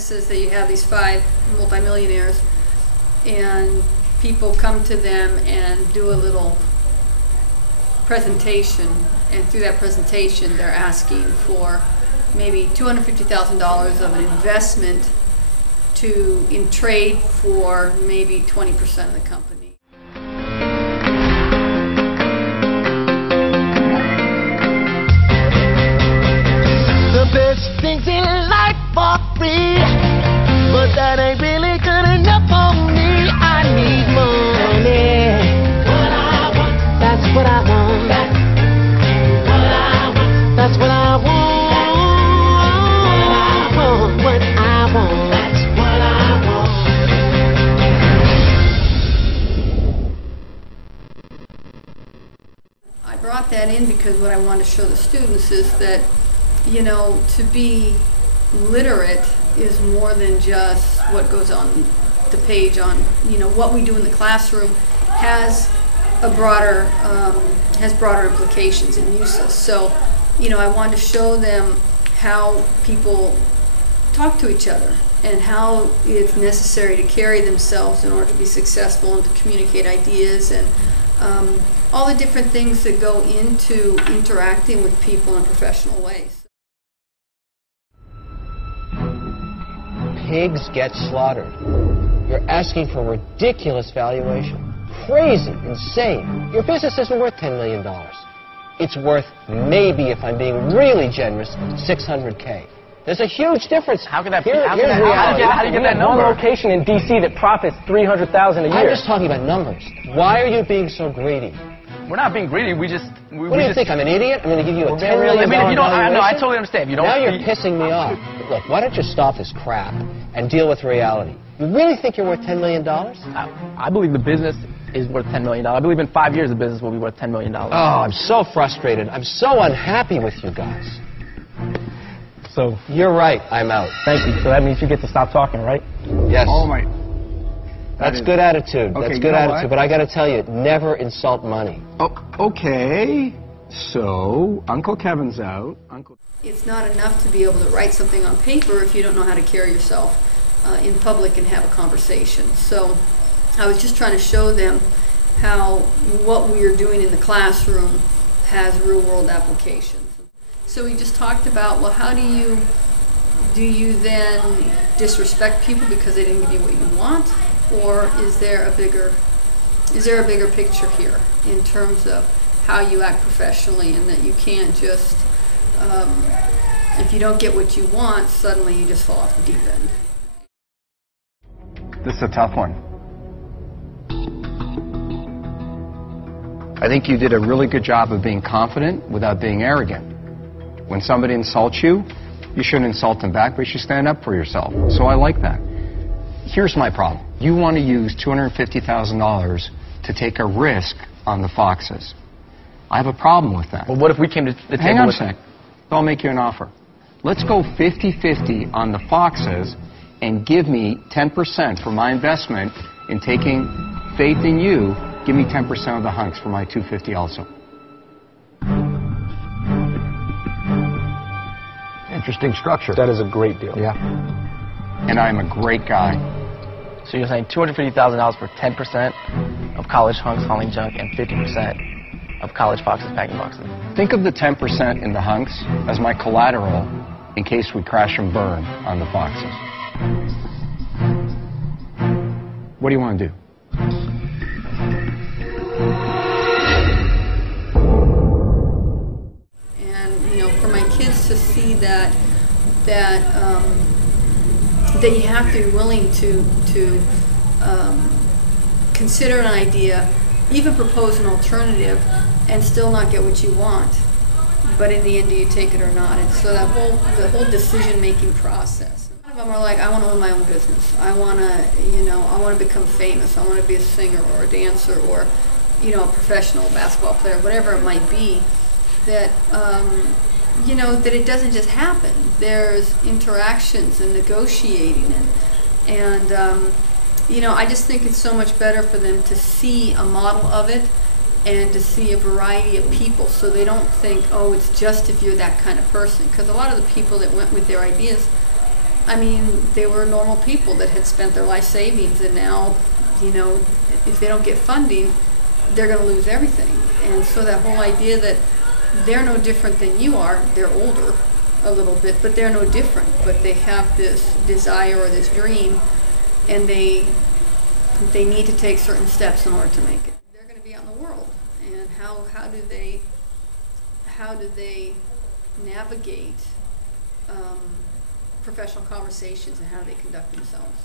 premises that you have these 5 multimillionaires, and people come to them and do a little presentation, and through that presentation they're asking for maybe $250,000 of an investment in trade for maybe 20% of the company. The best things in life for free, but that ain't really good enough for me. I need money. What I want. That's what I want. That's what I want. That's what I want. What I want. That's what I want. I brought that in because what I want to show the students is that, you know, to be literate is more than just what goes on the page. On, you know, what we do in the classroom has a broader implications and uses. So, you know, I wanted to show them how people talk to each other and how it's necessary to carry themselves in order to be successful and to communicate ideas, and all the different things that go into interacting with people in professional ways. Pigs get slaughtered. You're asking for ridiculous valuation. Crazy, insane. Your business isn't worth $10 million. It's worth, maybe, if I'm being really generous, $600K. There's a huge difference. How can that be? How do you get that number? One location in D.C. that profits $300,000 a year. I'm just talking about numbers. Why are you being so greedy? We're not being greedy. What do you think? I'm an idiot? I'm going to give you a $10 million no, I totally understand. If you don't, now you're pissing me off. Look, why don't you stop this crap and deal with reality? You really think you're worth $10 million? I believe the business is worth $10 million. I believe in 5 years the business will be worth $10 million. Oh, I'm so frustrated. I'm so unhappy with you guys. So you're right. I'm out. Thank you. So that means you get to stop talking, right? Yes. Oh my. That's good attitude. Okay, that's good attitude. But I got to tell you, never insult money. Oh, okay. So Uncle Kevin's out. It's not enough to be able to write something on paper if you don't know how to carry yourself in public and have a conversation. So I was just trying to show them how what we are doing in the classroom has real-world applications. So we just talked about, well, how do you then disrespect people because they didn't give you what you want, or is there a bigger picture here in terms of how you act professionally, and that you can't just if you don't get what you want, suddenly you just fall off the deep end. This is a tough one. I think you did a really good job of being confident without being arrogant. When somebody insults you, you shouldn't insult them back, but you should stand up for yourself. So I like that. Here's my problem. You want to use $250,000 to take a risk on the Foxes. I have a problem with that. Well, what if we came to the table Hang on a with sec. I'll make you an offer. Let's go 50-50 on the Foxes and give me 10% for my investment in taking faith in you. Give me 10% of the hunks for my $250 also. Interesting structure. That is a great deal. Yeah. And I'm a great guy. So you're saying $250,000 for 10% of college hunks hauling junk and 50% of college foxes packing boxes. Think of the 10% in the hunks as my collateral in case we crash and burn on the Foxes. What do you want to do? And, you know, for my kids to see that you have to be willing to consider an idea, even propose an alternative, and still not get what you want. But in the end, do you take it or not? And so the whole decision-making process. A lot of them are like, I want to own my own business. I want to, I want to become famous. I want to be a singer or a dancer or, a professional basketball player, whatever it might be. That that it doesn't just happen. There's interactions and negotiating, and I just think it's so much better for them to see a model of it and to see a variety of people, so they don't think, oh, it's just if you're that kind of person. Because a lot of the people that went with their ideas, I mean, they were normal people that had spent their life savings, and now, you know, if they don't get funding, they're going to lose everything. And so that whole idea that they're no different than you are, they're older a little bit, but they're no different, but they have this desire or this dream, and they need to take certain steps in order to make it. They're going to be out in the world, and how do they navigate professional conversations, and how do they conduct themselves?